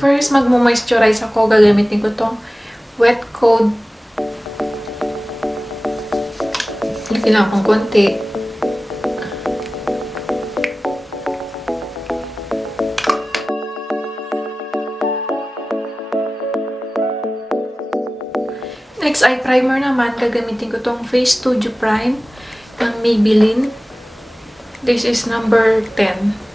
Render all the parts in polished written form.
First, magmo-moisturize ako. Gagamitin ko tong wet coat. Lagyan lang akong konti. Next eye primer naman. Gagamitin ko tong Face Studio Prime ng Maybelline. This is number 10.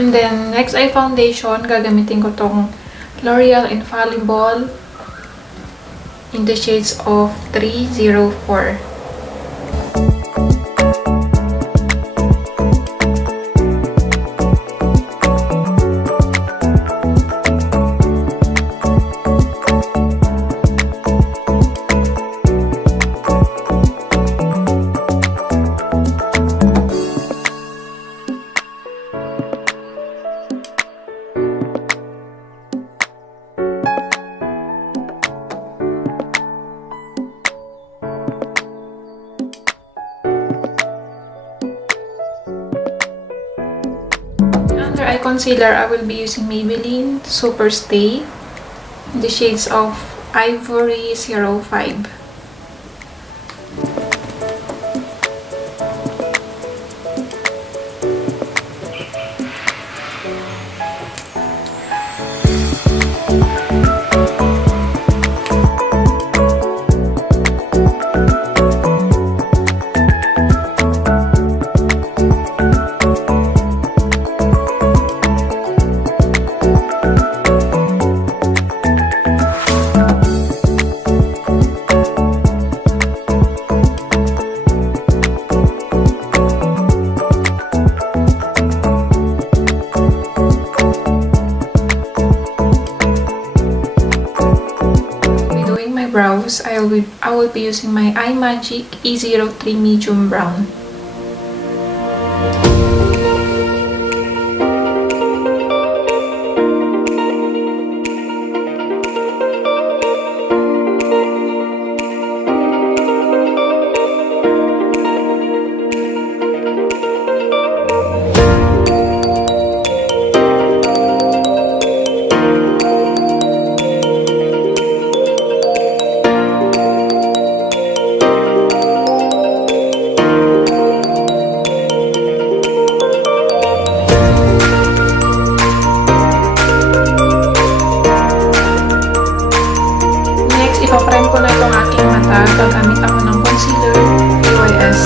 And then, next eye foundation, gagamitin ko tong L'Oreal Infallible in the shades of 304. Under eye concealer, I will be using Maybelline Super Stay in the shades of Ivory 05. Brows, I will be using my iMagic E03 Medium Brown. Ipaprime ko na itong aking mata. Gagamit ako ng concealer EYES.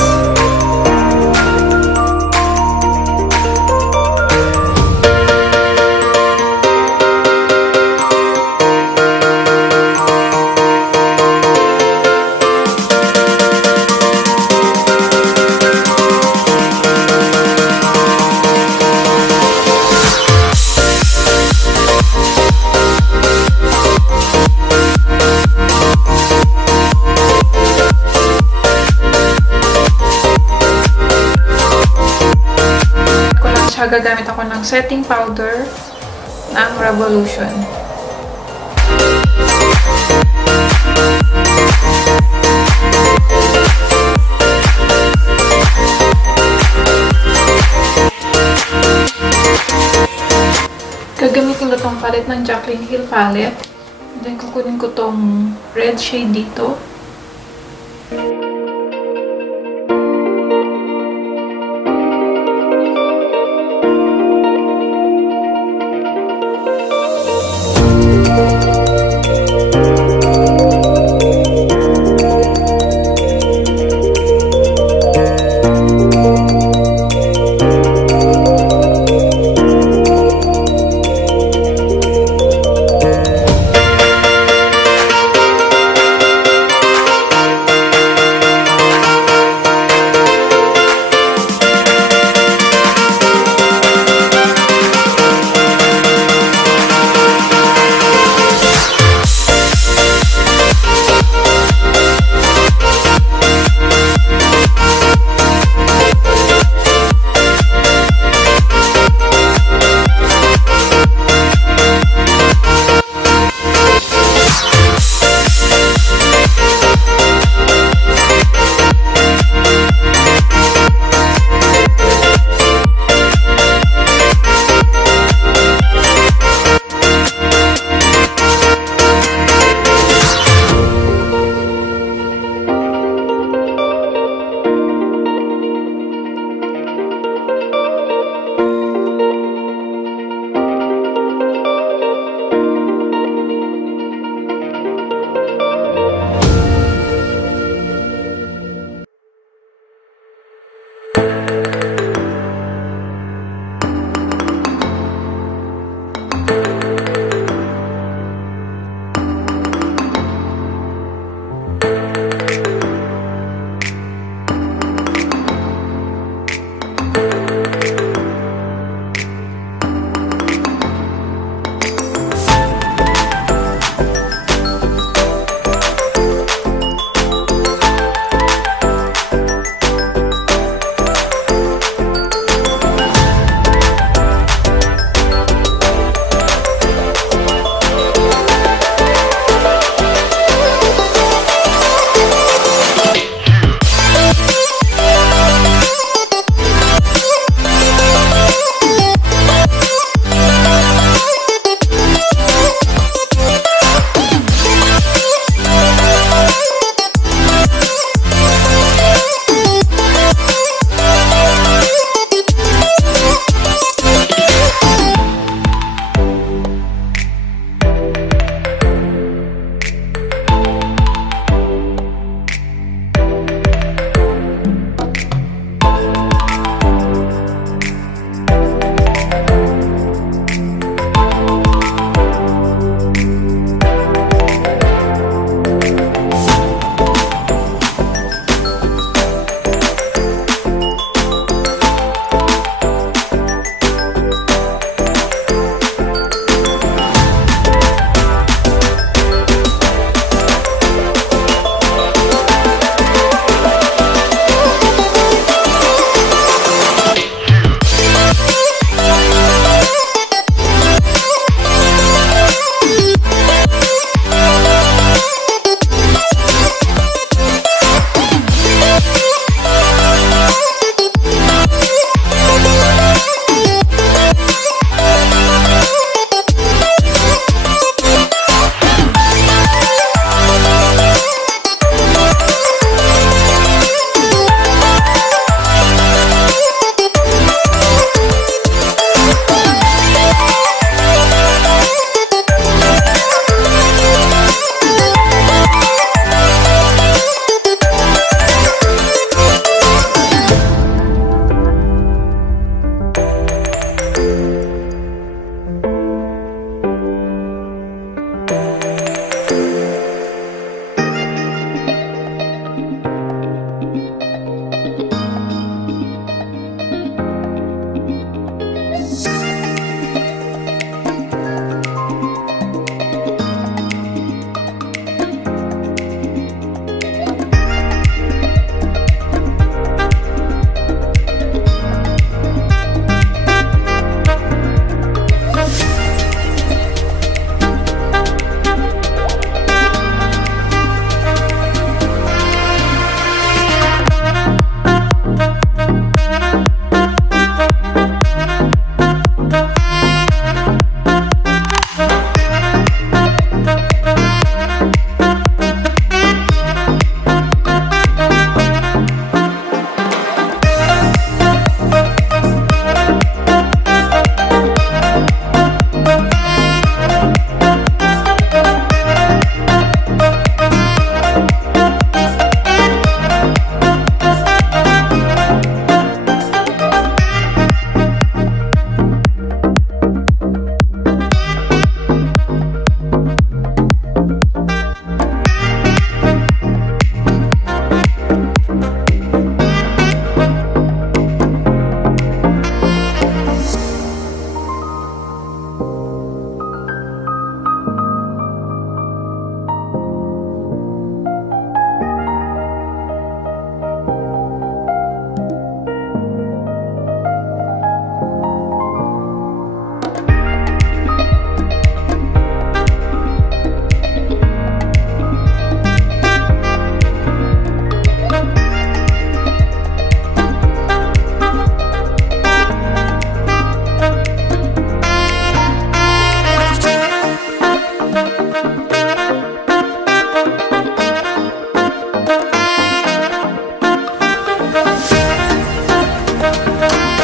Gagamit ako ng setting powder ng Revolution. Gagamitin ko tong palette ng Jaclyn Hill palette. Then kukunin ko tong red shade dito.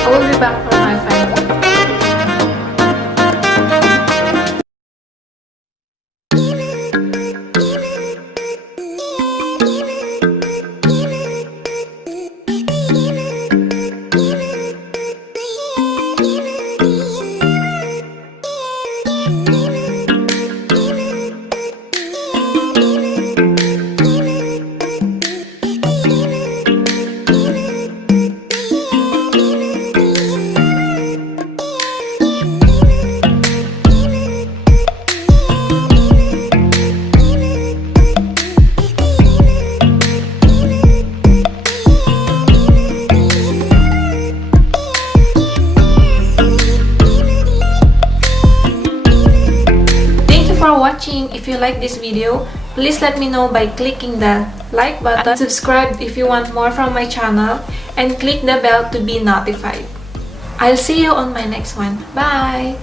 I will be back for my final. For watching. If you like this video, please let me know by clicking the like button, subscribe if you want more from my channel, and click the bell to be notified. I'll see you on my next one. Bye!